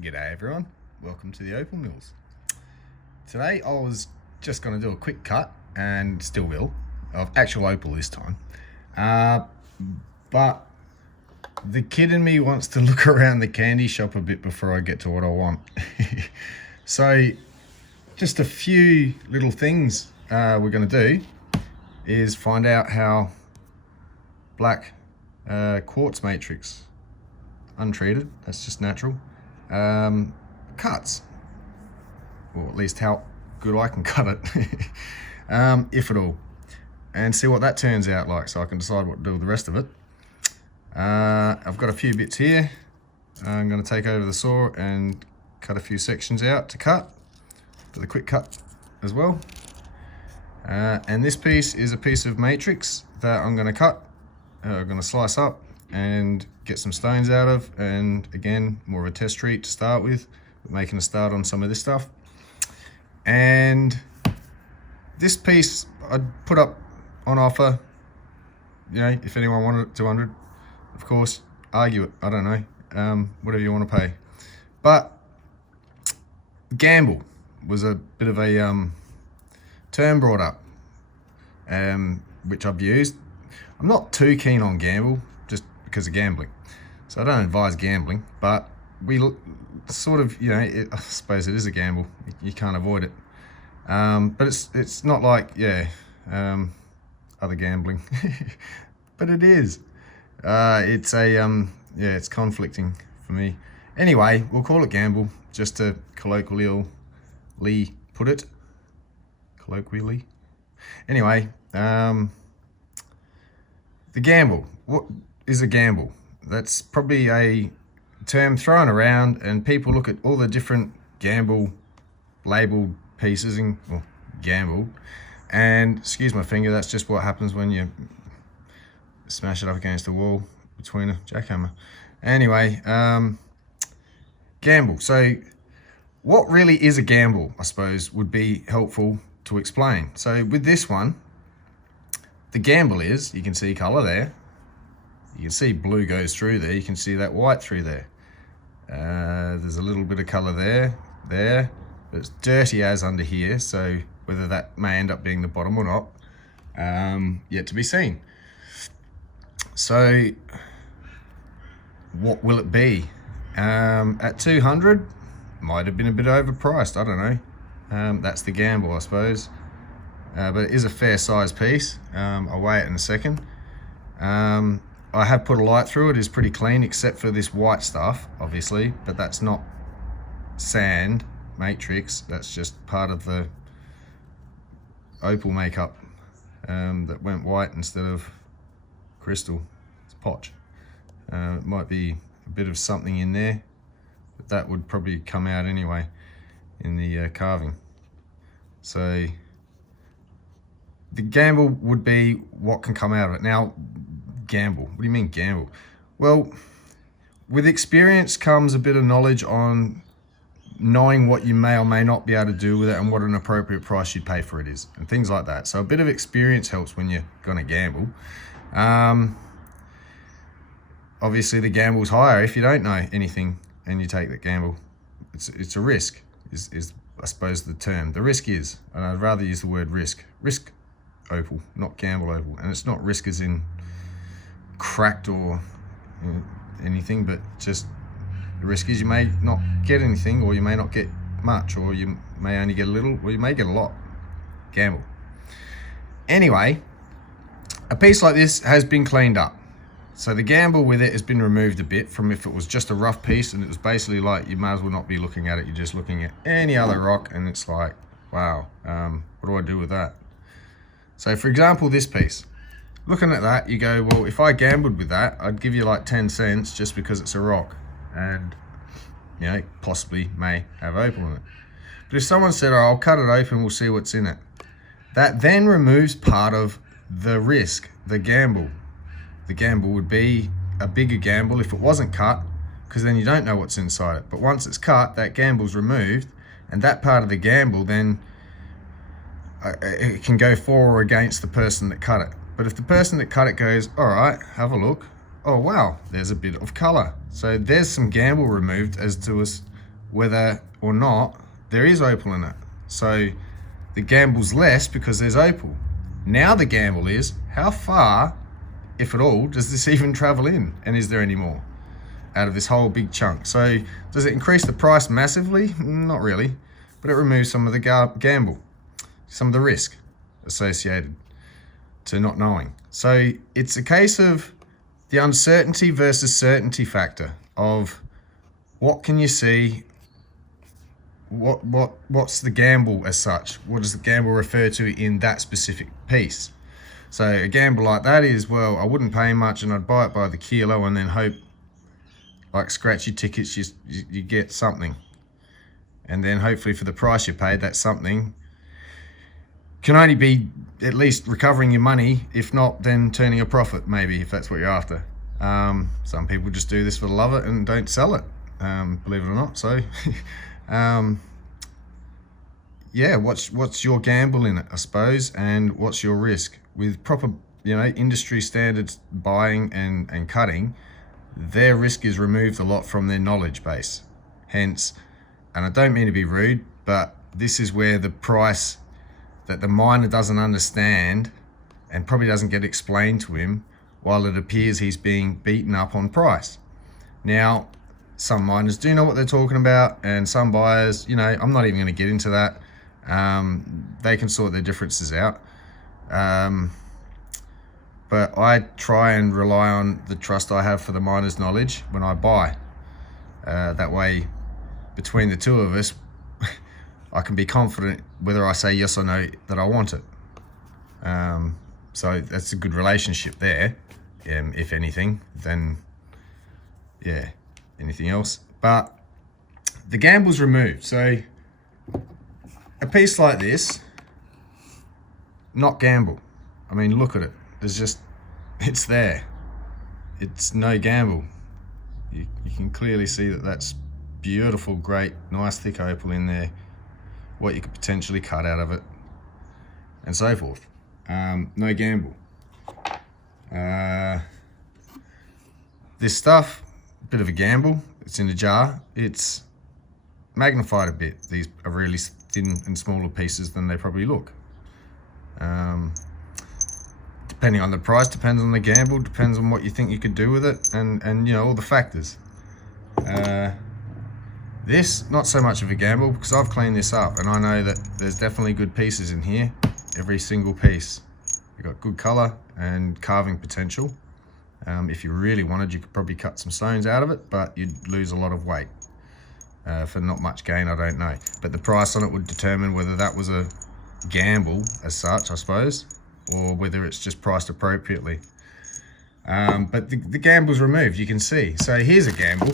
G'day everyone, welcome to the Opal Mills. Today I was just going to do a quick cut, and still will, of actual opal this time. But the kid in me wants to look around the candy shop a bit before I get to what I want. So just a few little things we're going to do is find out how black quartz matrix, untreated, that's just natural, cuts, or at least how good I can cut it, if at all, and see what that turns out like, so I can decide what to do with the rest of it. I've got a few bits here. I'm going to take over the saw and cut a few sections out to cut for the quick cut as well. And this piece is a piece of matrix that I'm going to cut. I'm going to slice up and get some stones out of, and again, more of a test treat to start with, making a start on some of this stuff. And this piece I'd put up on offer, you know, if anyone wanted it, 200, of course, argue it, I don't know, whatever you want to pay. But gamble was a bit of a term brought up, which I've used. I'm not too keen on gamble, just because of gambling. So I don't advise gambling, but we sort of, you know, I suppose it is a gamble. You can't avoid it. But it's not like, other gambling, but it is. It's a, yeah, it's conflicting for me. Anyway, we'll call it gamble, just to colloquially put it. Colloquially. Anyway, the gamble. What is a gamble? That's probably a term thrown around, and people look at all the different gamble labeled pieces and, well, gamble, and excuse my finger, that's just what happens when you smash it up against the wall between a jackhammer. Anyway, gamble. So what really is a gamble, I suppose, would be helpful to explain. So with this one, the gamble is, you can see colour there, you can see blue goes through there, you can see that white through there. There's a little bit of colour there, but it's dirty as under here, so whether that may end up being the bottom or not, yet to be seen. So what will it be? At 200, might have been a bit overpriced, I don't know. That's the gamble, I suppose. But it is a fair size piece. I'll weigh it in a second. I have put a light through it. It's pretty clean, except for this white stuff, obviously, but that's not sand matrix. That's just part of the opal makeup that went white instead of crystal. It's potch. It might be a bit of something in there, but that would probably come out anyway in the carving. So the gamble would be what can come out of it. Now, gamble, what do you mean gamble? Well, with experience comes a bit of knowledge on knowing what you may or may not be able to do with it, and what an appropriate price you'd pay for it is, and things like that. So a bit of experience helps when you're gonna gamble. Obviously the gamble's higher if you don't know anything and you take that gamble. It's a risk, is I suppose the term. The risk is, and I'd rather use the word risk opal, not gamble opal. And it's not risk as in cracked or, you know, anything, but just the risk is you may not get anything, or you may not get much, or you may only get a little, or you may get a lot. Gamble. Anyway, a piece like this has been cleaned up. So the gamble with it has been removed a bit from if it was just a rough piece, and it was basically like, you may as well not be looking at it, you're just looking at any other rock, and it's like, wow, what do I do with that? So for example, this piece, looking at that, you go, well, if I gambled with that, I'd give you like 10 cents just because it's a rock, and, you know, possibly may have opal in it. But if someone said, oh, I'll cut it open, we'll see what's in it, that then removes part of the risk, the gamble. The gamble would be a bigger gamble if it wasn't cut, because then you don't know what's inside it. But once it's cut, that gamble's removed, and that part of the gamble then it can go for or against the person that cut it. But if the person that cut it goes, all right, have a look, oh wow, there's a bit of color. So there's some gamble removed as to us whether or not there is opal in it. So the gamble's less because there's opal. Now the gamble is, how far, if at all, does this even travel in? And is there any more out of this whole big chunk? So does it increase the price massively? Not really, but it removes some of the gamble, some of the risk associated to not knowing. So it's a case of the uncertainty versus certainty factor of what can you see, what's the gamble as such? What does the gamble refer to in that specific piece? So a gamble like that is, well, I wouldn't pay much and I'd buy it by the kilo and then hope, like scratchy tickets, you get something. And then hopefully for the price you paid, that something can only be at least recovering your money, if not then turning a profit, maybe, if that's what you're after. Some people just do this for the love of it and don't sell it, believe it or not. So yeah, what's your gamble in it, I suppose, and what's your risk? With proper, industry standards buying and cutting, their risk is removed a lot from their knowledge base. Hence, and I don't mean to be rude, but this is where the price that the miner doesn't understand and probably doesn't get explained to him, while it appears he's being beaten up on price. Now, some miners do know what they're talking about, and some buyers, I'm not even going to get into that. They can sort their differences out. But I try and rely on the trust I have for the miner's knowledge when I buy. That way, between the two of us, I can be confident whether I say yes or no that I want it. So that's a good relationship there, if anything, then yeah, anything else. But the gamble's removed. So a piece like this, not gamble. I mean, look at it. It's there. It's no gamble. You can clearly see that that's beautiful, great, nice thick opal in there, what you could potentially cut out of it, and so forth. No gamble. This stuff, a bit of a gamble. It's in a jar. It's magnified a bit. These are really thin and smaller pieces than they probably look. Depending on the price, depends on the gamble, depends on what you think you could do with it, and all the factors. This, not so much of a gamble, because I've cleaned this up and I know that there's definitely good pieces in here. Every single piece. You've got good color and carving potential. If you really wanted, you could probably cut some stones out of it, but you'd lose a lot of weight. For not much gain, I don't know. But the price on it would determine whether that was a gamble as such, I suppose, or whether it's just priced appropriately. But the gamble's removed, you can see. So here's a gamble.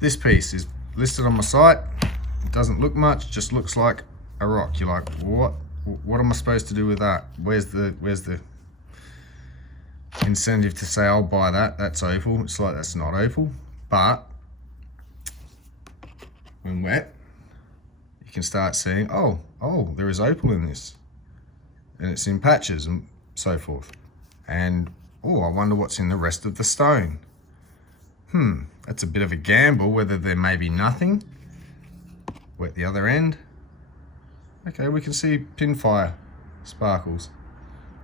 This piece is listed on my site. It doesn't look much, just looks like a rock. You're like, what am I supposed to do with that? Where's the incentive to say I'll buy that? That's opal. It's like, that's not opal. But when wet, you can start seeing, oh, there is opal in this, and it's in patches and so forth. And I wonder what's in the rest of the stone. That's a bit of a gamble, whether there may be nothing. Wet the other end. Okay, we can see pinfire sparkles.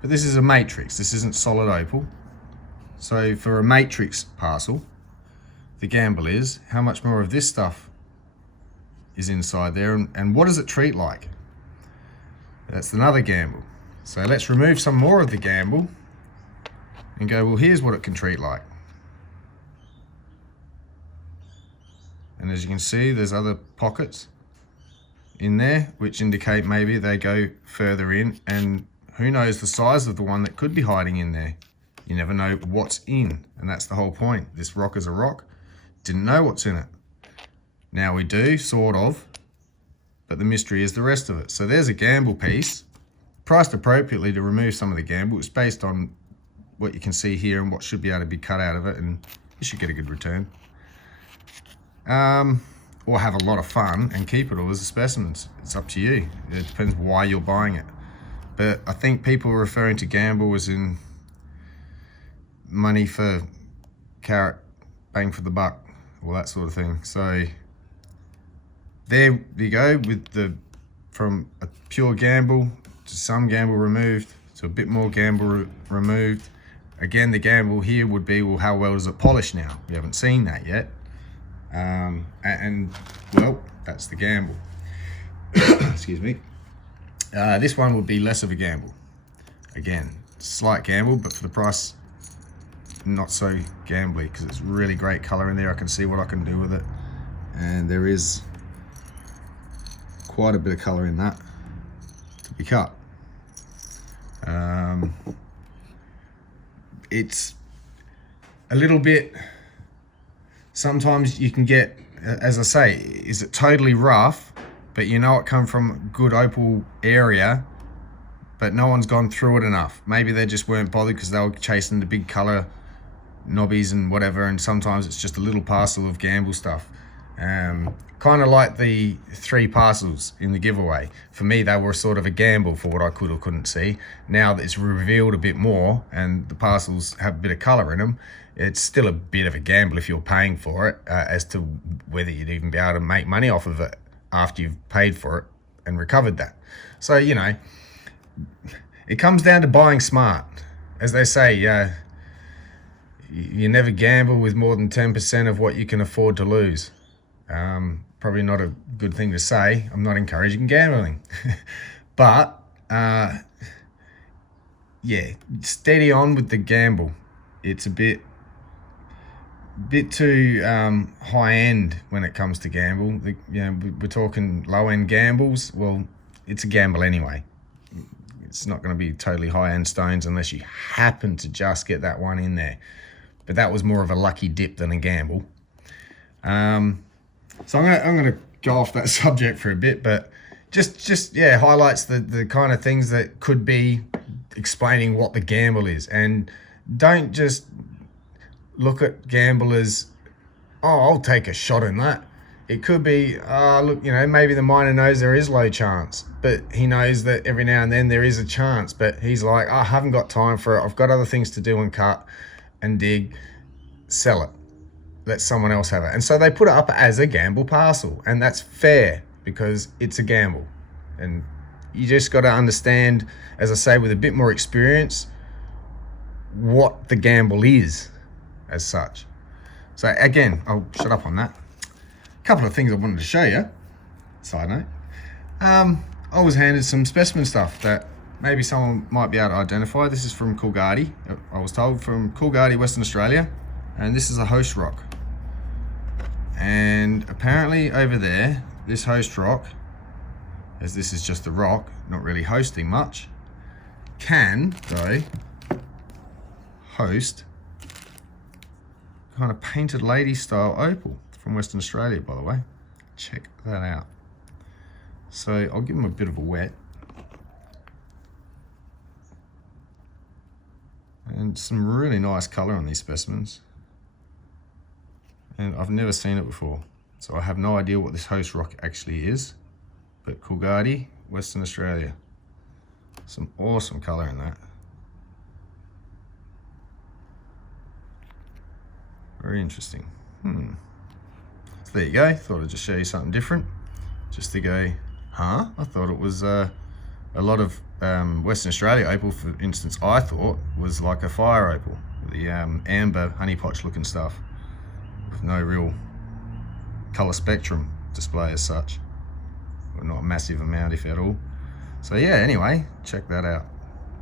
But this is a matrix, this isn't solid opal. So for a matrix parcel, the gamble is how much more of this stuff is inside there, and what does it treat like? That's another gamble. So let's remove some more of the gamble and go, well, here's what it can treat like. And as you can see, there's other pockets in there which indicate maybe they go further in, and who knows the size of the one that could be hiding in there. You never know what's in, and that's the whole point. This rock is a rock. Didn't know what's in it. Now we do, sort of, but the mystery is the rest of it. So there's a gamble piece, priced appropriately to remove some of the gamble. It's based on what you can see here and what should be able to be cut out of it, and you should get a good return. Or have a lot of fun and keep it all as a specimen. It's up to you. It depends why you're buying it. But I think people are referring to gamble as in money for carrot, bang for the buck, all that sort of thing. So there you go, with the, from a pure gamble to some gamble removed to a bit more gamble removed. Again, the gamble here would be, well, how well does it polish now? We haven't seen that yet. And well, that's the gamble. Excuse me. This one would be less of a gamble. Again, slight gamble, but for the price, not so gambly, because it's really great color in there. I can see what I can do with it, and there is quite a bit of color in that to be cut. It's a little bit, sometimes you can get, as I say, is it totally rough, but you know it come from a good opal area, but no one's gone through it enough. Maybe they just weren't bothered because they were chasing the big color knobbies and whatever, and sometimes it's just a little parcel of gamble stuff. Kind of like the 3 parcels in the giveaway. For me, they were sort of a gamble for what I could or couldn't see. Now that it's revealed a bit more and the parcels have a bit of color in them, it's still a bit of a gamble if you're paying for it, as to whether you'd even be able to make money off of it after you've paid for it and recovered that. So, you know, it comes down to buying smart. As they say, you never gamble with more than 10% of what you can afford to lose. Probably not a good thing to say. I'm not encouraging gambling. But, yeah, steady on with the gamble. It's a bit too high end when it comes to gamble. We're talking low end gambles. Well, it's a gamble anyway. It's not going to be totally high end stones unless you happen to just get that one in there. But that was more of a lucky dip than a gamble. So I'm gonna go off that subject for a bit, but just highlights the kind of things that could be explaining what the gamble is, and don't just look at gamble as, oh, I'll take a shot in that. It could be, look, you know, maybe the miner knows there is low chance, but he knows that every now and then there is a chance, but he's like, I haven't got time for it. I've got other things to do and cut and dig, sell it. Let someone else have it. And so they put it up as a gamble parcel, and that's fair because it's a gamble. And you just got to understand, as I say, with a bit more experience, what the gamble is as such. So again, I'll shut up on that. A couple of things I wanted to show you, side note. I was handed some specimen stuff that maybe someone might be able to identify. This is from Colgardi, I was told, from Colgardi, Western Australia, and this is a host rock. And apparently over there, this host rock, as this is just a rock, not really hosting much, can though host kind of painted lady style opal from Western Australia, by the way. Check that out. So I'll give them a bit of a wet. And some really nice color on these specimens. And I've never seen it before, so I have no idea what this host rock actually is. But Colgardi, Western Australia. Some awesome color in that. Very interesting. So there you go. Thought I'd just show you something different. Just to go, huh? I thought it was a lot of Western Australia opal, for instance, I thought was like a fire opal. The amber honey potch looking stuff. With no real color spectrum display as such. Or not a massive amount, if at all. So yeah, anyway, check that out.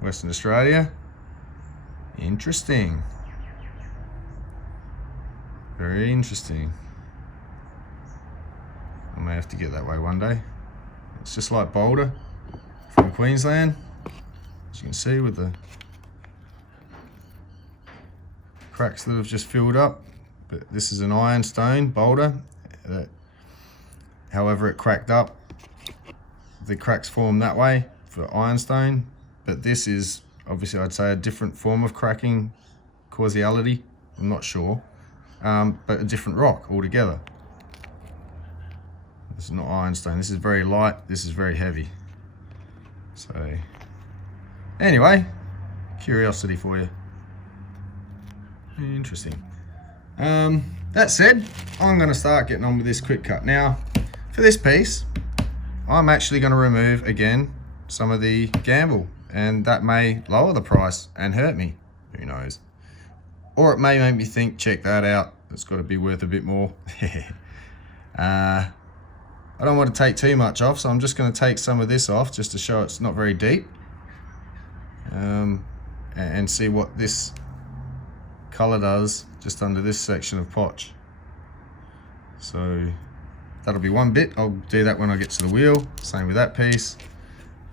Western Australia. Interesting. Very interesting. I may have to get that way one day. It's just like Boulder from Queensland, as you can see with the cracks that have just filled up. But this is an ironstone Boulder that, however it cracked up, the cracks form that way for ironstone. But this is obviously, I'd say, a different form of cracking causality. I'm not sure, but a different rock altogether. This is not ironstone. This is very light. This is very heavy. So anyway, curiosity for you. Interesting. That said, I'm going to start getting on with this quick cut. Now, For this piece, I'm actually going to remove again some of the gamble, and that may lower the price and hurt me, who knows. Or it may make me think, check that out, it's got to be worth a bit more. I don't want to take too much off, so I'm just going to take some of this off just to show it's not very deep, and see what this color does just under this section of potch. So that'll be one bit. I'll do that when I get to the wheel. Same with that piece.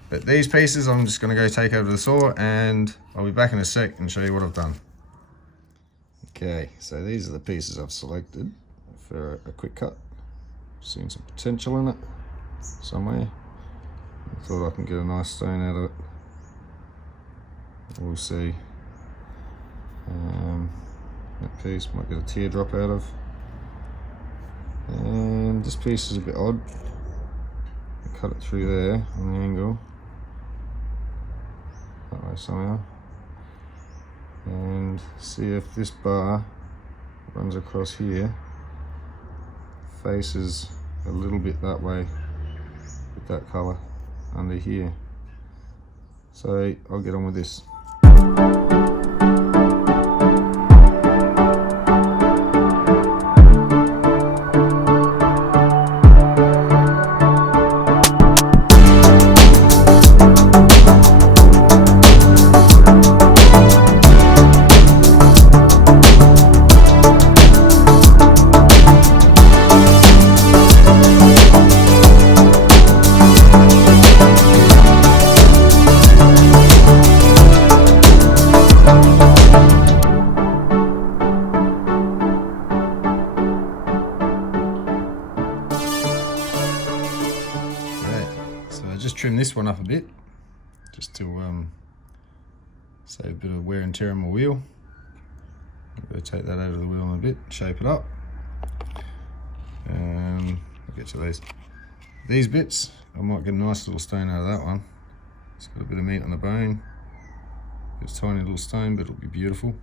But these pieces I'm just going to go take over the saw, and I'll be back in a sec and show you what I've done. Okay, so these are the pieces I've selected for a quick cut. Seeing some potential in it somewhere. I thought I can get a nice stone out of it. We'll see. That piece might get a teardrop out of. And this piece is a bit odd. I cut it through there on the angle. That way somehow. And see if this bar runs across here, faces a little bit that way with that colour under here. So I'll get on with this. Trim this one up a bit just to save a bit of wear and tear on my wheel. I'm going to take that over the wheel in a bit, shape it up, and I'll get to these bits. I might get a nice little stone out of that one. It's got a bit of meat on the bone. It's a tiny little stone, but it'll be beautiful.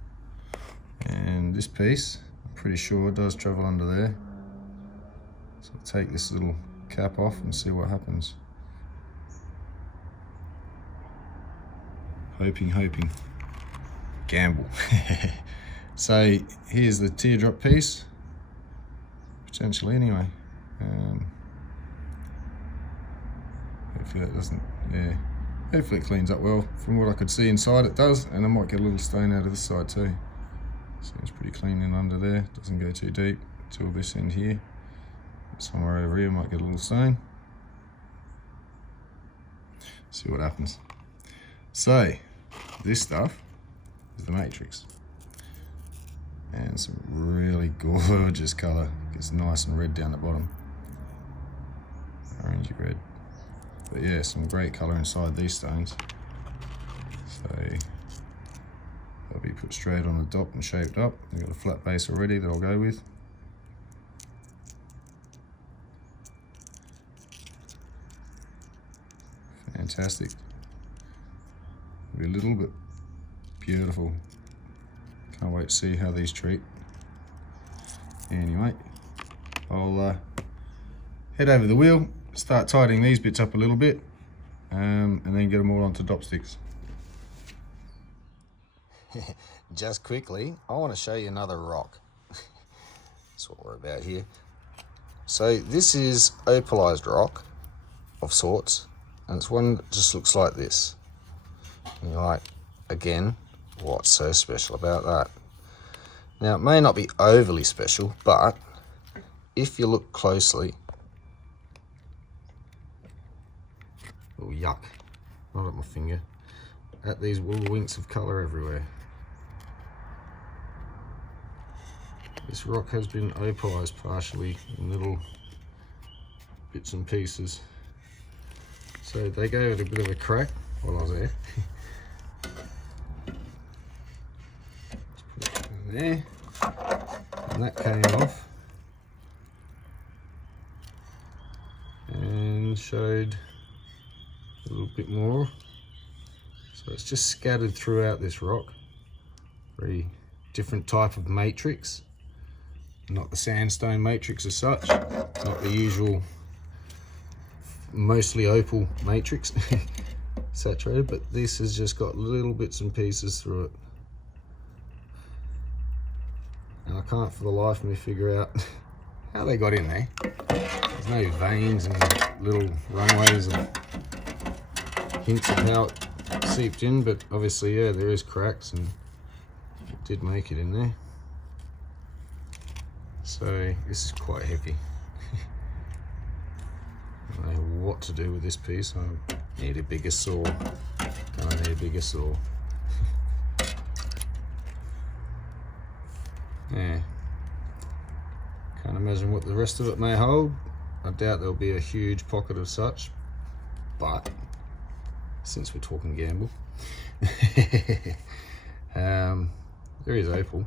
And this piece, I'm pretty sure does travel under there. So I'll take this little cap off and see what happens. Hoping. Gamble. So here's the teardrop piece, potentially anyway. Hopefully that doesn't, yeah. Hopefully it cleans up well. From what I could see inside it does, and I might get a little stain out of this side too. Seems pretty clean in under there, doesn't go too deep till this end here. Somewhere over here might get a little stain. See what happens. So this stuff is the matrix, and some really gorgeous colour. Gets nice and red down the bottom, orangey red. But yeah, some great colour inside these stones. So they'll be put straight on the dot and shaped up. They've got a flat base already that I'll go with. Fantastic. Be a little bit beautiful. Can't wait to see how these treat. Anyway, I'll head over the wheel, start tidying these bits up a little bit, and then get them all onto dop sticks. Just quickly, I want to show you another rock. That's what we're about here. So this is opalized rock of sorts, and it's one that just looks like this. And you're like, again, what's so special about that? Now, it may not be overly special, but if you look closely, oh yuck, not at my finger, at these little winks of colour everywhere. This rock has been opalized partially in little bits and pieces. So they gave it a bit of a crack while I was there. There, and that came off and showed a little bit more. So it's just scattered throughout this rock. Very different type of matrix, not the sandstone matrix as such, not the usual mostly opal matrix saturated, but this has just got little bits and pieces through it. And I can't for the life of me figure out how they got in there. There's no veins and little runways and hints of how it seeped in, but obviously, yeah, there is cracks and it did make it in there. So this is quite heavy. I don't know what to do with this piece. I need a bigger saw. And I need a bigger saw. Yeah. Can't imagine what the rest of it may hold. I doubt there'll be a huge pocket of such, but since we're talking gamble, there is opal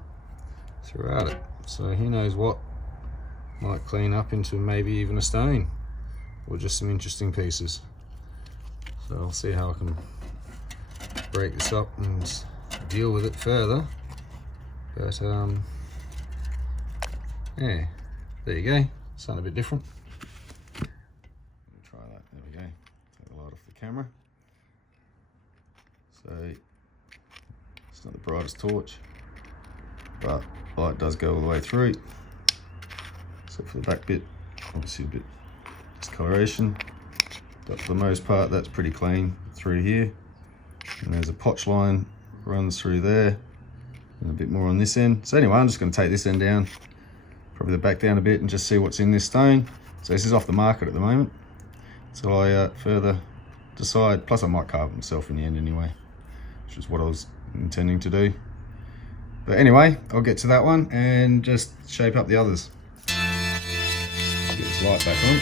throughout it. So who knows what might clean up into maybe even a stone or just some interesting pieces. So I'll see how I can break this up and deal with it further. But yeah, there you go. Something a bit different. Try that. There we go. Take the light off the camera. So it's not the brightest torch, but light does go all the way through, except for the back bit. Obviously a bit discoloration, but for the most part that's pretty clean through here. And there's a potch line runs through there, and a bit more on this end. So anyway, I'm just going to take this end down, probably the back down a bit, and just see what's in this stone. So this is off the market at the moment, so I further decide. Plus I might carve it myself in the end anyway, which is what I was intending to do. But anyway, I'll get to that one and just shape up the others. Get this light back on.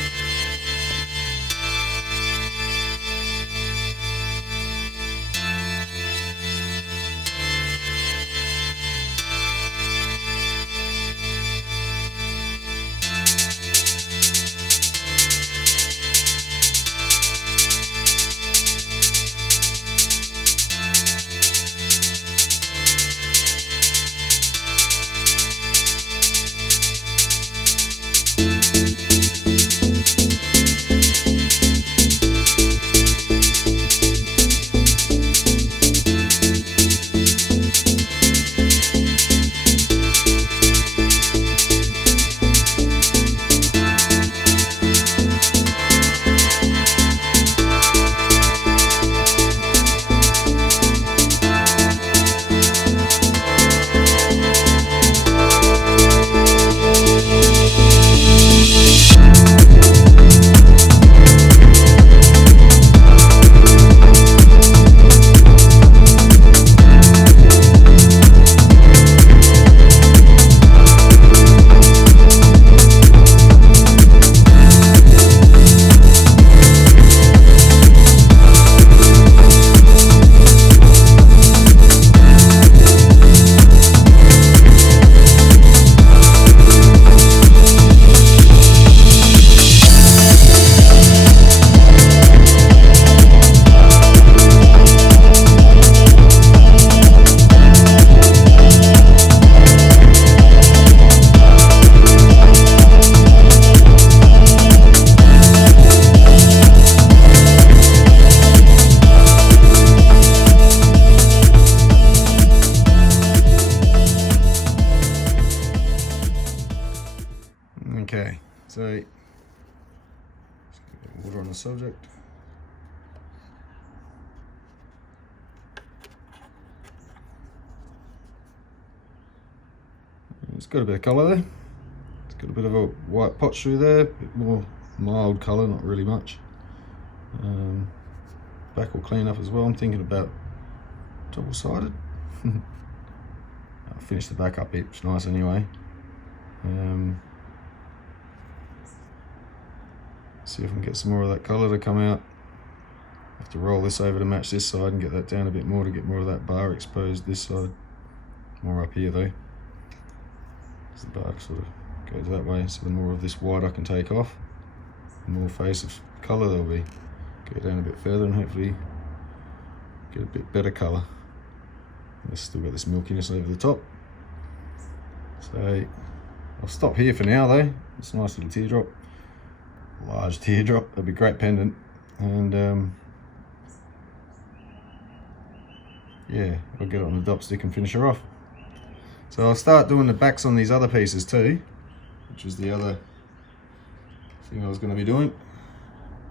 Okay, so let's get water on the subject. It's got a bit of colour there. It's got a bit of a white potch through there, a bit more mild colour, not really much. Back will clean up as well. I'm thinking about double-sided. I'll finish the back up bit, it's nice anyway. See if I can get some more of that colour to come out. Have to roll this over to match this side and get that down a bit more to get more of that bar exposed this side. More up here though. So the dark sort of goes that way, so the more of this white I can take off, the more face of colour there'll be. Go down a bit further and hopefully get a bit better colour. It's still got this milkiness over the top. So I'll stop here for now though. It's a nice little teardrop. large teardrop. That'd be a great pendant. And yeah, I'll get it on the dop stick and finish her off. So I'll start doing the backs on these other pieces too, which is the other thing I was going to be doing.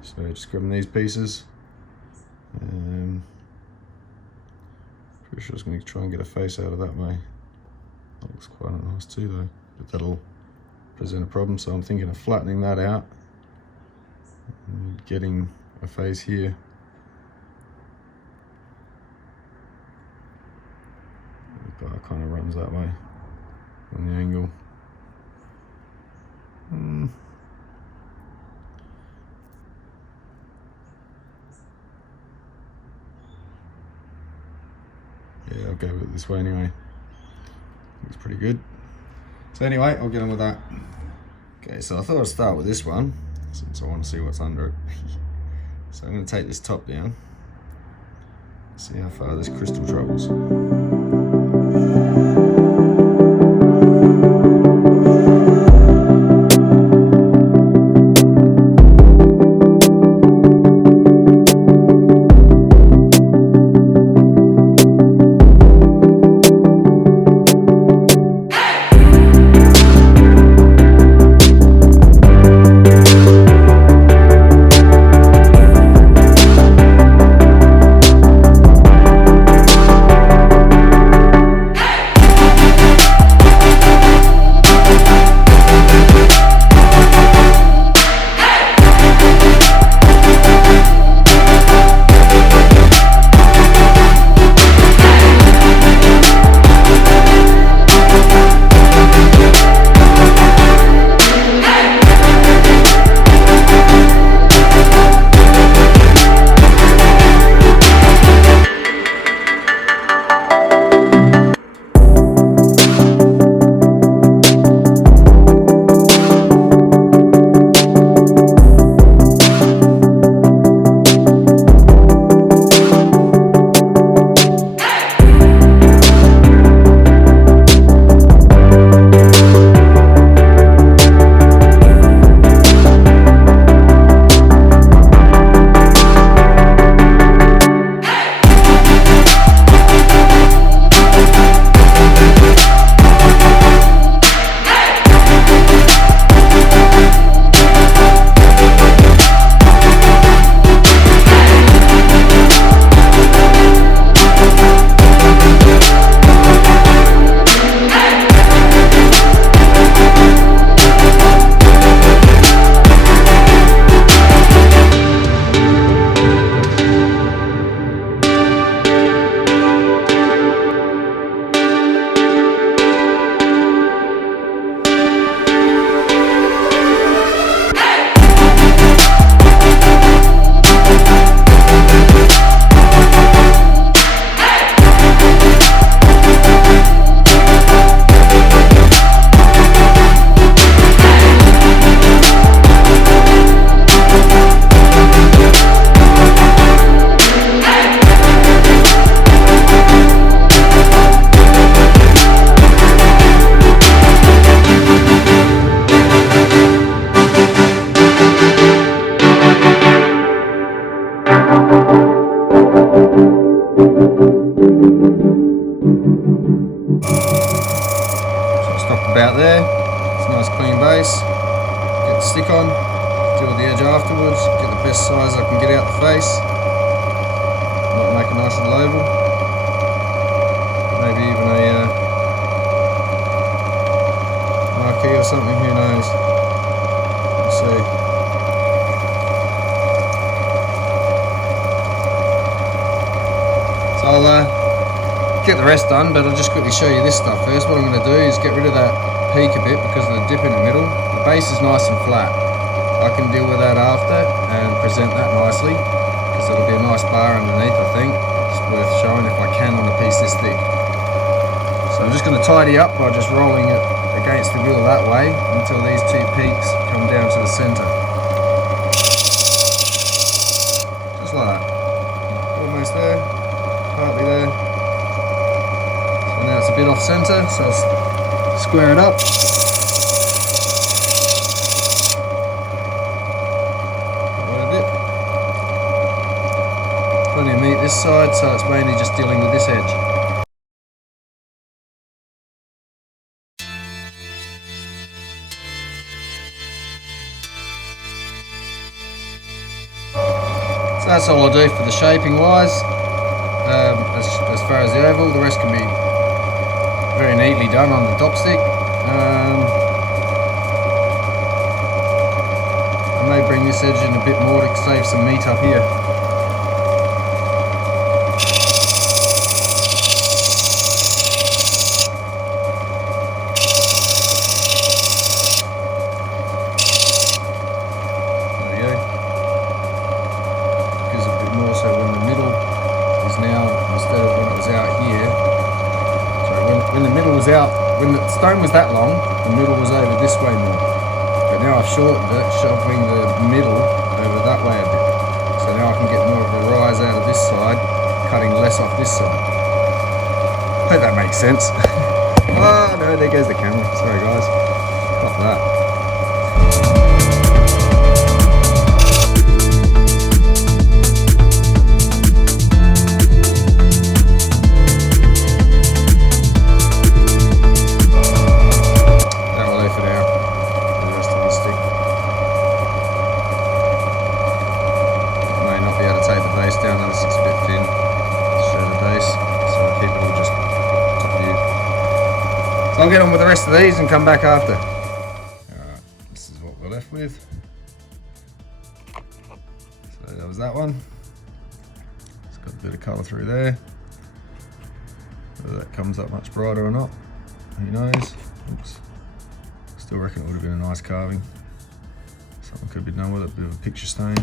So just grabbing these pieces. Pretty sure I was going to try and get a face out of that way. That looks quite nice too though, but that'll present a problem. So I'm thinking of flattening that out and getting a face here. The bar kind of runs that way on the angle. Yeah, I'll go with it this way anyway. Looks pretty good. So anyway, I'll get on with that. Okay, so I thought I'd start with this one, since I want to see what's under it. So I'm going to take this top down, see how far this crystal travels. About there, it's a nice clean base. Get the stick on, deal with the edge afterwards, get the best size I can get out the face. Might make a nice little oval. Maybe even a marquee or something, who knows. We'll see. So I'll get the rest done, but I'll just quickly show you this stuff first. What I'm going to do is get rid of that peak a bit because of the dip in the middle. The base is nice and flat. I can deal with that after and present that nicely because it'll be a nice bar underneath, I think. It's worth showing if I can on a piece this thick. So I'm just going to tidy up by just rolling it against the wheel that way until these two peaks come down to the centre. Just like that. Almost there, partly there. Now it's a bit off centre, so I'll square it up. plenty of meat this side, so it's mainly just dealing with this edge. So that's all I do for the shaping wise. As far as the oval, the rest can be very neatly done on the dopstick. I may bring this edge in a bit more to save some meat up here. When the stone was that long, the middle was over this way more. But now I've shortened it, shoving the middle over that way a bit. So now I can get more of a rise out of this side, cutting less off this side. Hope that makes sense. Oh no, there goes the camera. Sorry guys. Got that. I'll get on with the rest of these and come back after. Alright, this is what we're left with. So that was that one. It's got a bit of colour through there. Whether that comes up much brighter or not, who knows. Oops. Still reckon it would have been a nice carving. Something could be done with it, a bit of a picture stone.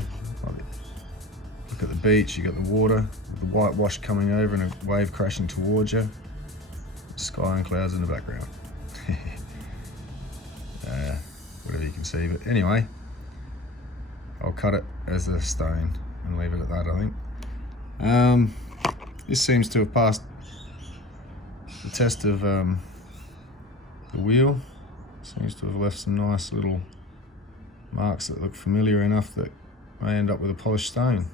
Look at the beach, you got the water, with the whitewash coming over and a wave crashing towards you. Sky and clouds in the background. Whatever you can see, but anyway, I'll cut it as a stone and leave it at that, I think. This seems to have passed the test of the wheel. Seems to have left some nice little marks that look familiar enough that may end up with a polished stone.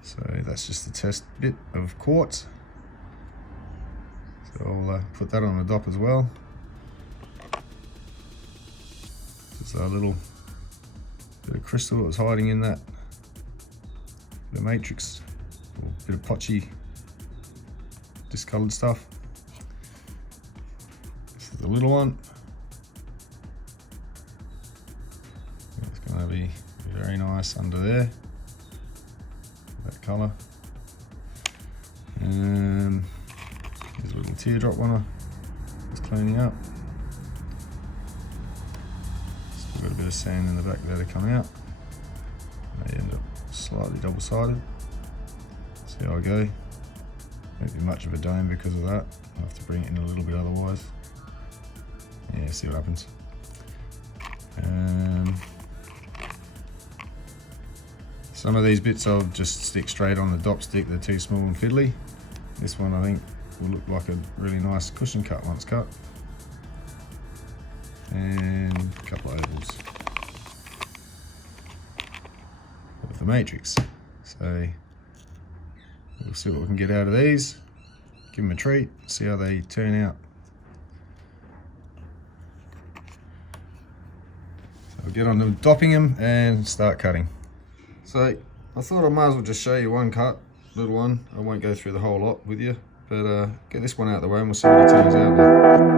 So that's just the test bit of quartz. So I'll put that on the dop as well. Just a little bit of crystal that was hiding in that bit of matrix, or a bit of potchy discoloured stuff. This is the little one. It's going to be very nice under there, that colour. Here's a little teardrop one I was cleaning up. Still got a bit of sand in the back there to come out. They end up slightly double-sided. See how I go. Won't be much of a dome because of that. I'll have to bring it in a little bit otherwise. Yeah, see what happens. Some of these bits I'll just stick straight on the dop stick. They're too small and fiddly. This one I think will look like a really nice cushion cut once cut. And a couple of ovals with the matrix. So we'll see what we can get out of these. Give them a treat, see how they turn out. So we'll get on to dopping them and start cutting. So I thought I might as well just show you one cut, little one. I won't go through the whole lot with you, but get this one out of the way and we'll see what it turns out like.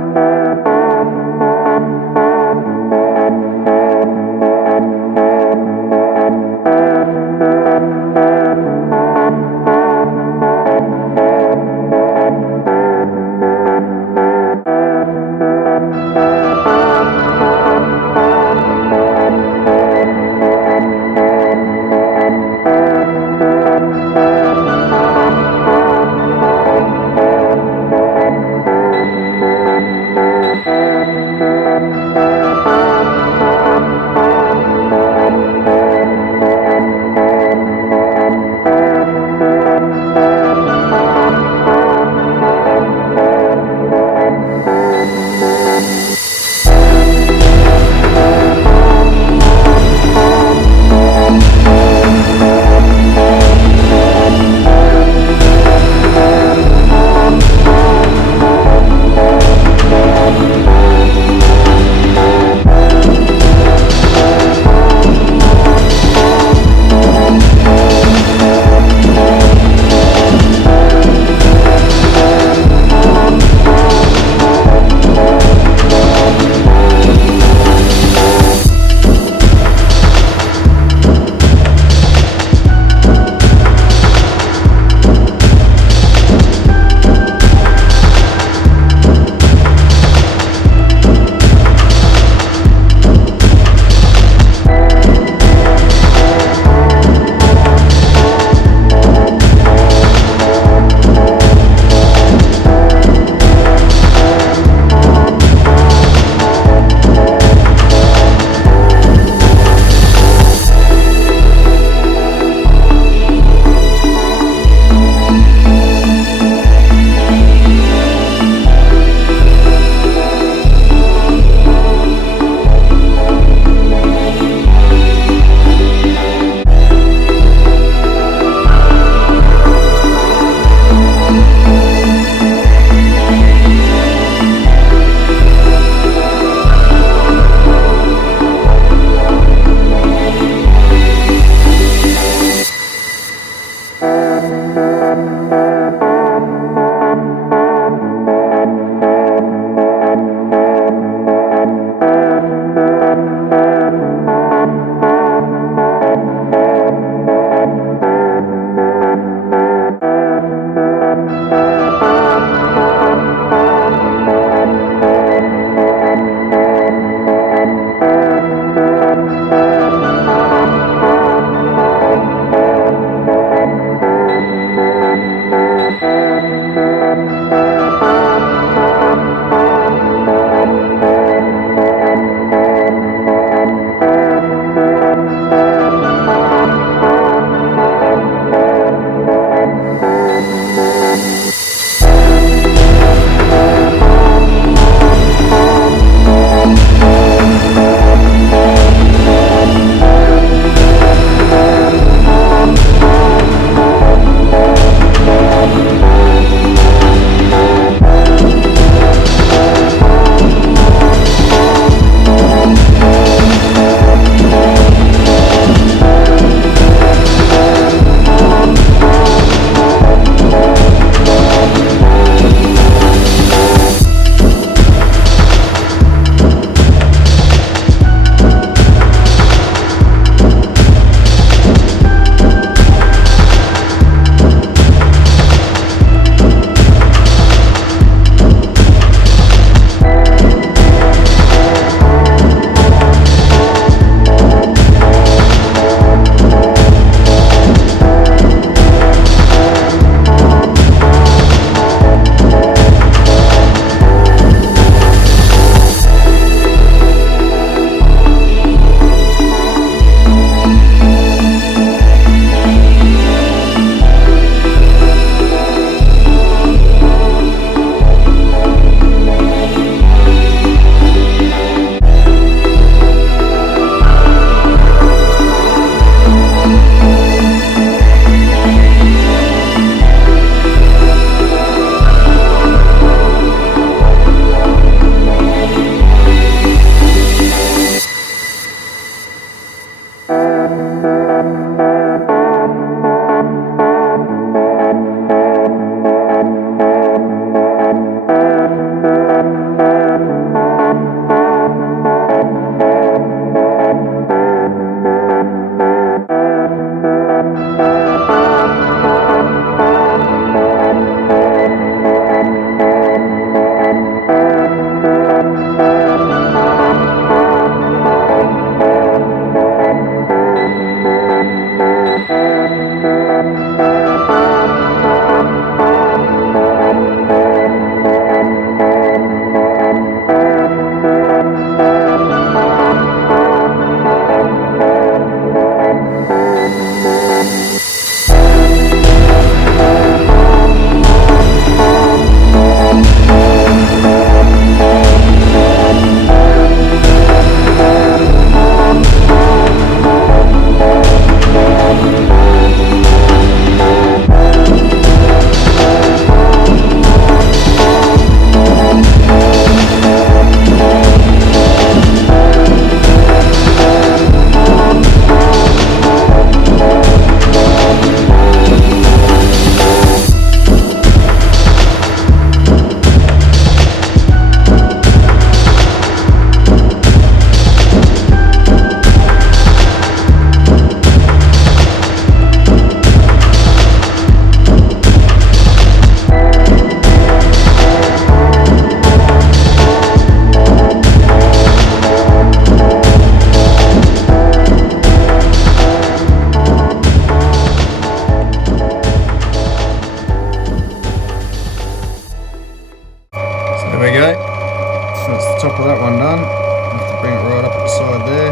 So that's the top of that one done. I have to bring it right up at the side there.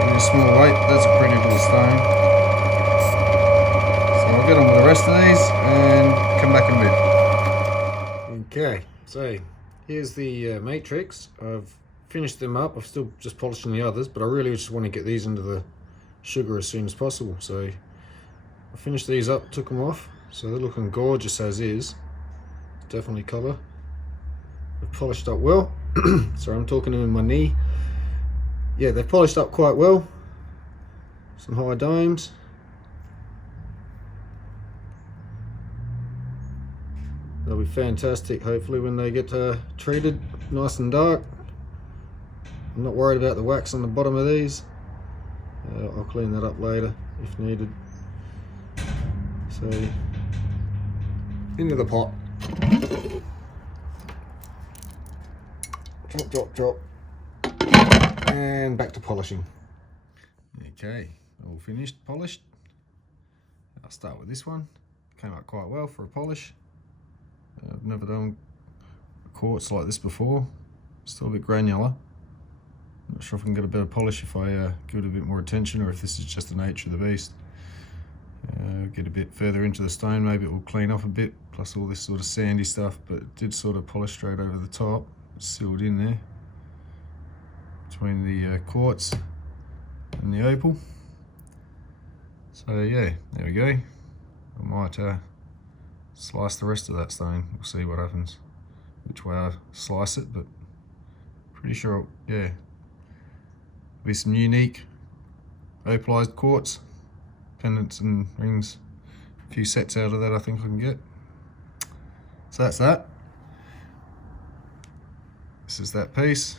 Give it a small weight. That's a pretty little stone. So I'll get on with the rest of these and come back in a bit. Okay, so here's the matrix. I've finished them up. I'm still just polishing the others, but I really just want to get these into the sugar as soon as possible. So I finished these up, took them off. So they're looking gorgeous as is. Definitely colour. They've polished up well. Sorry, I'm talking in my knee. Yeah, they've polished up quite well. Some high domes. They'll be fantastic hopefully when they get treated nice and dark. I'm not worried about the wax on the bottom of these. I'll clean that up later if needed. So into the pot. Drop, drop, drop. And back to polishing. Okay, all finished, polished. I'll start with this one. Came out quite well for a polish. I've never done quartz like this before. Still a bit granular. Not sure if I can get a better polish if I give it a bit more attention, or if this is just the nature of the beast. Get a bit further into the stone, maybe it will clean off a bit, plus all this sort of sandy stuff, but it did sort of polish straight over the top. It's sealed in there between the quartz and the opal. So yeah, there we go. I might slice the rest of that stone. We'll see what happens, which way I slice it, but pretty sure, yeah, be some unique opalized quartz pendants and rings. A few sets out of that I think I can get. So that's that. This is that piece.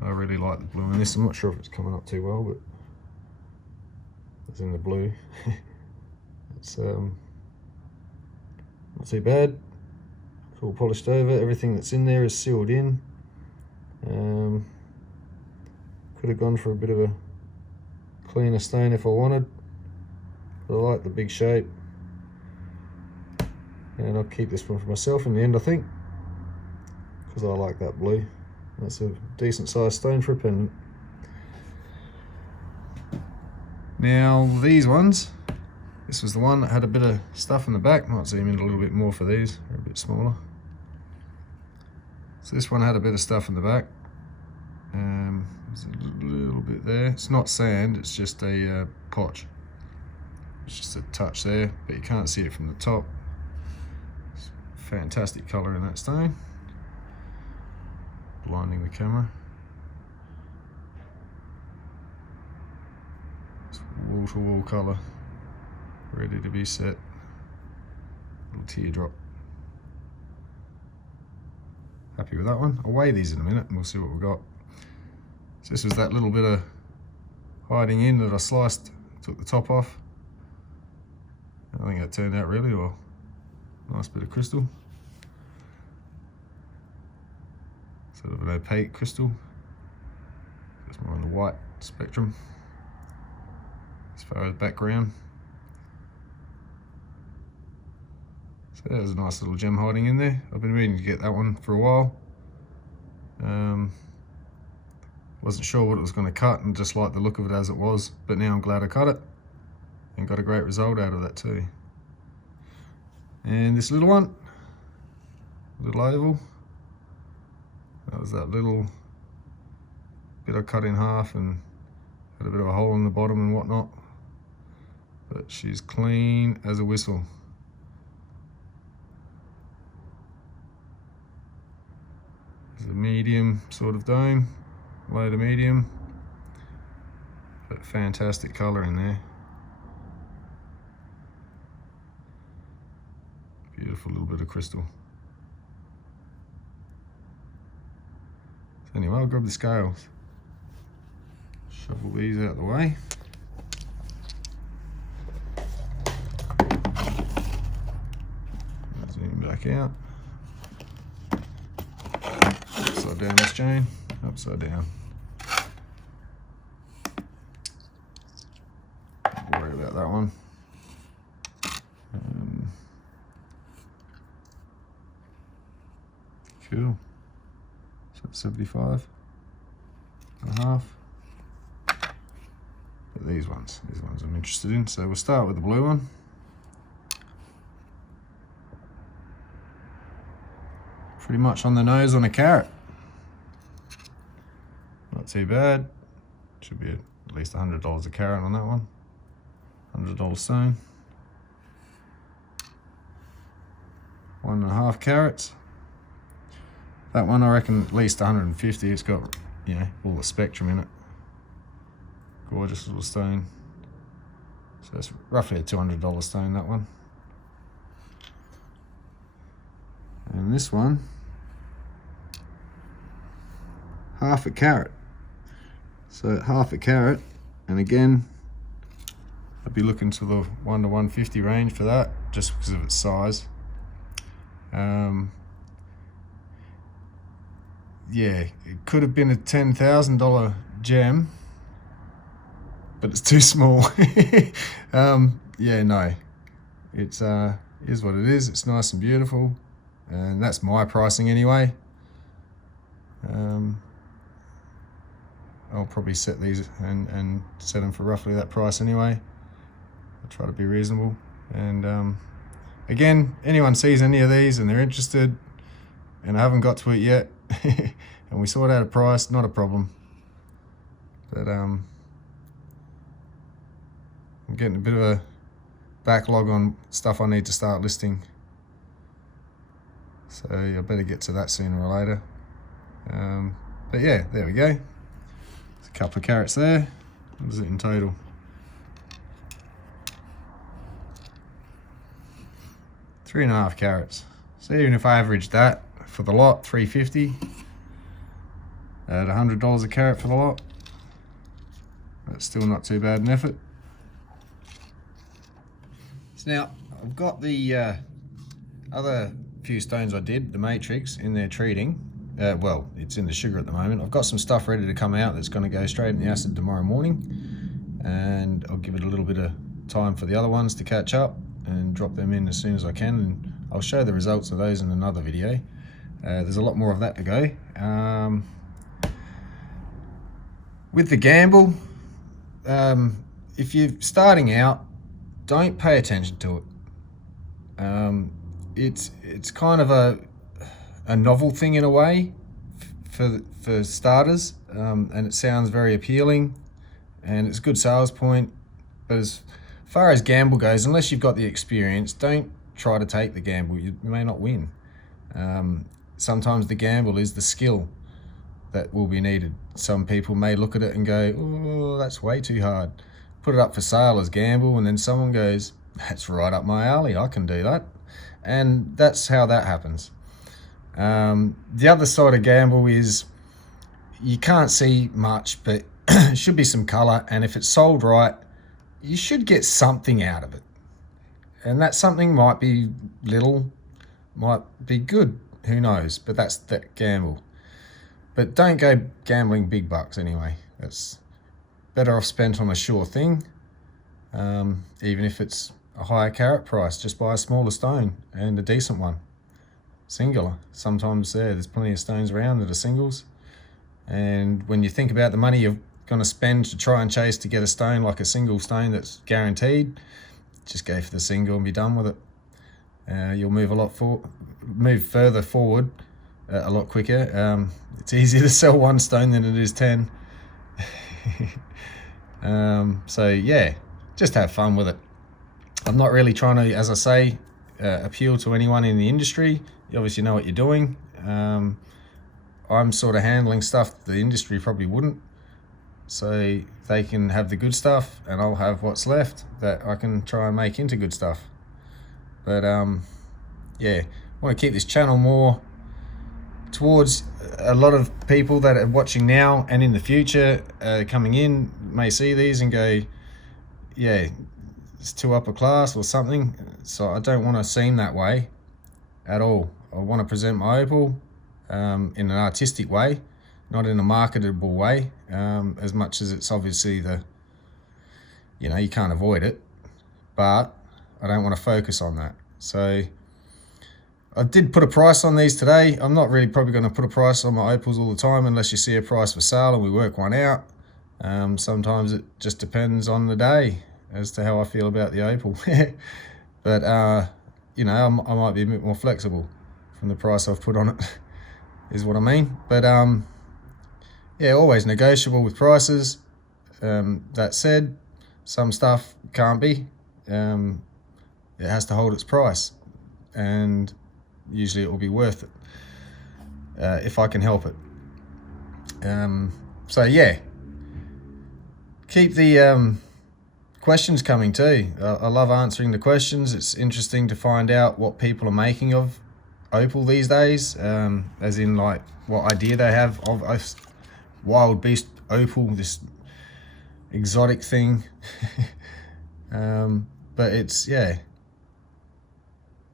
I really like the blue in this. I'm not sure if it's coming up too well, but it's in the blue. It's not too bad. It's all polished over. Everything that's in there is sealed in. Could have gone for a bit of a cleaner stone if I wanted, but I like the big shape, and I'll keep this one for myself in the end, I think, because I like that blue. That's a decent sized stone for a pendant. Now these ones, this was the one that had a bit of stuff in the back. Might zoom in a little bit more for these, they're a bit smaller. So this one had a bit of stuff in the back. There's a little bit there. It's not sand, it's just a potch. It's just a touch there, but you can't see it from the top. It's fantastic colour in that stone. Blinding the camera. It's wall to wall colour, ready to be set. Little teardrop. Happy with that one. I'll weigh these in a minute and we'll see what we've got. So this was that little bit of hiding in that I sliced, took the top off. I think that turned out really well. Nice bit of crystal. Sort of an opaque crystal. It's more on the white spectrum as far as background. So there's a nice little gem hiding in there. I've been meaning to get that one for a while. Wasn't sure what it was going to cut and just liked the look of it as it was, but now I'm glad I cut it and got a great result out of that too. And this little one, little oval, that was that little bit I cut in half and had a bit of a hole in the bottom and whatnot, but she's clean as a whistle. It's a medium sort of dome, low to medium, but fantastic colour in there. Beautiful little bit of crystal. So anyway, I'll grab the scales, shovel these out of the way. Zoom back out. Upside down this chain, upside down. Don't worry about that one. Cool. So 75 and a half. But these ones I'm interested in. So we'll start with the blue one. Pretty much on the nose on a carat. Not too bad. Should be at least $100 a carat on that one. $100 stone. 1.5 carats. That one I reckon at least 150. It's got, you know, all the spectrum in it. Gorgeous little stone. So it's roughly a $200 stone, that one. And this one, half a carat. So half a carat, and again, I'd be looking to the 1 to 150 range for that, just because of its size. Yeah, it could have been a $10,000 gem, but it's too small. Yeah, no, it's is what it is. It's nice and beautiful, and that's my pricing anyway. I'll probably set these and set them for roughly that price anyway. I'll try to be reasonable. And again, anyone sees any of these and they're interested and I haven't got to it yet and we sort out a price, not a problem. But I'm getting a bit of a backlog on stuff I need to start listing. So I better get to that sooner or later. But yeah, there we go. There's a couple of carats there. What is it in total? Three and a half carats. So even if I average that for the lot, $350 at $100 a carat for the lot, that's still not too bad an effort. So now I've got the other few stones I did, the matrix, in there treating. Well, it's in the sugar at the moment. I've got some stuff ready to come out that's going to go straight in the acid tomorrow morning, and I'll give it a little bit of time for the other ones to catch up and drop them in as soon as I can, and I'll show the results of those in another video. There's a lot more of that to go. With the gamble, if you're starting out, don't pay attention to it. It's kind of a novel thing in a way for starters, and it sounds very appealing and it's a good sales point, but as far as gamble goes, unless you've got the experience, don't try to take the gamble. You may not win. Sometimes the gamble is the skill that will be needed. Some people may look at it and go, oh, that's way too hard. Put it up for sale as gamble, and then someone goes, that's right up my alley, I can do that. And that's how that happens. The other side of gamble is you can't see much, but it should be some color, and if it's sold right, you should get something out of it. And that something might be little, might be good, who knows, but that's that gamble. But don't go gambling big bucks anyway. That's better off spent on a sure thing, even if it's a higher carat price. Just buy a smaller stone and a decent one, singular. Sometimes there's plenty of stones around that are singles, and when you think about the money you're going to spend to try and chase to get a stone like a single stone that's guaranteed, just go for the single and be done with it. You'll move further forward a lot quicker. It's easier to sell one stone than it is 10. So yeah, just have fun with it. I'm not really trying to, as I say, appeal to anyone in the industry. You obviously know what you're doing. I'm sort of handling stuff the industry probably wouldn't. So they can have the good stuff and I'll have what's left that I can try and make into good stuff. But yeah, I want to keep this channel more towards a lot of people that are watching now and in the future, coming in, may see these and go, yeah, it's too upper class or something. So I don't want to seem that way at all. I want to present my opal in an artistic way, not in a marketable way, as much as it's obviously you can't avoid it, but I don't want to focus on that. So I did put a price on these today. I'm not really probably going to put a price on my opals all the time unless you see a price for sale and we work one out. Sometimes it just depends on the day as to how I feel about the opal. But you know, I might be a bit more flexible from the price I've put on it, is what I mean. But yeah, always negotiable with prices. That said, some stuff can't be. It has to hold its price, and usually it will be worth it if I can help it. So yeah, keep the questions coming too. I love answering the questions. It's interesting to find out what people are making of opal these days, as in like what idea they have of wild beast opal, this exotic thing. But it's, yeah,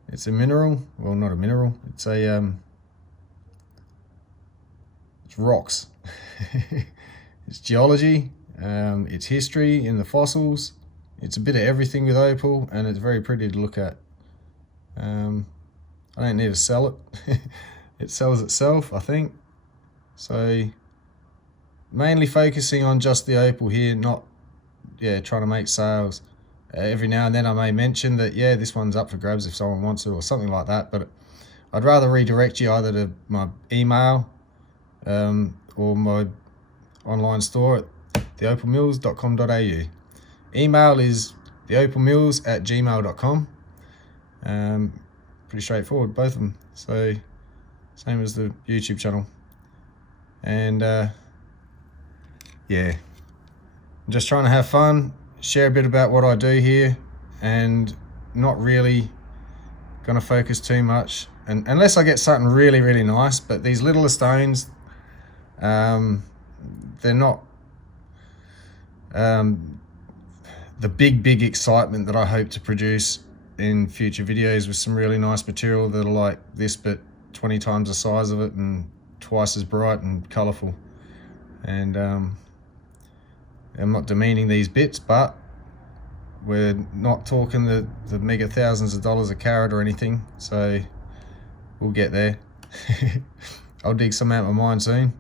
it's a mineral. Well, not a mineral. It's a it's rocks. It's geology. It's history in the fossils. It's a bit of everything with opal, and it's very pretty to look at. I don't need to sell it. It sells itself, I think. So mainly focusing on just the opal here, not trying to make sales. Every now and then I may mention that, yeah, this one's up for grabs if someone wants it or something like that, but I'd rather redirect you either to my email or my online store at theopalmills.com.au. Email is theopalmills@gmail.com. Pretty straightforward, both of them. So same as the YouTube channel. And yeah, I'm just trying to have fun, share a bit about what I do here, and not really going to focus too much, and unless I get something really, really nice. But these littler stones, they're not the big excitement that I hope to produce in future videos with some really nice material that are like this but 20 times the size of it and twice as bright and colourful. And I'm not demeaning these bits, but we're not talking the mega thousands of dollars a carat or anything, so we'll get there. I'll dig some out of my mine soon.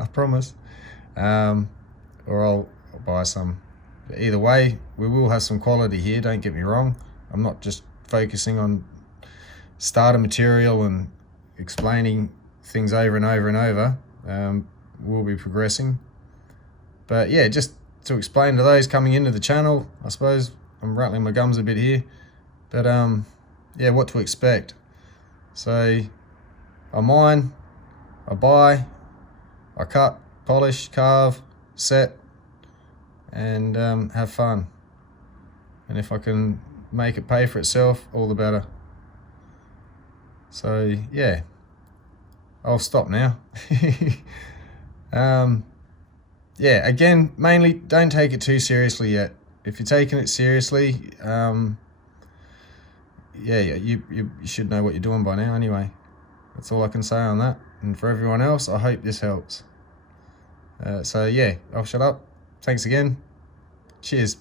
I promise. Or I'll buy some. But either way, we will have some quality here, don't get me wrong. I'm not just focusing on starter material and explaining things over and over and over. We'll be progressing. But yeah, just to explain to those coming into the channel, I suppose I'm rattling my gums a bit here, but yeah, what to expect. So I mine, I buy, I cut, polish, carve, set, and have fun. And if I can make it pay for itself, all the better. So yeah, I'll stop now. Yeah, again, mainly don't take it too seriously yet. If you're taking it seriously, yeah, you should know what you're doing by now anyway. That's all I can say on that. And for everyone else, I hope this helps. So yeah, I'll shut up. Thanks again. Cheers.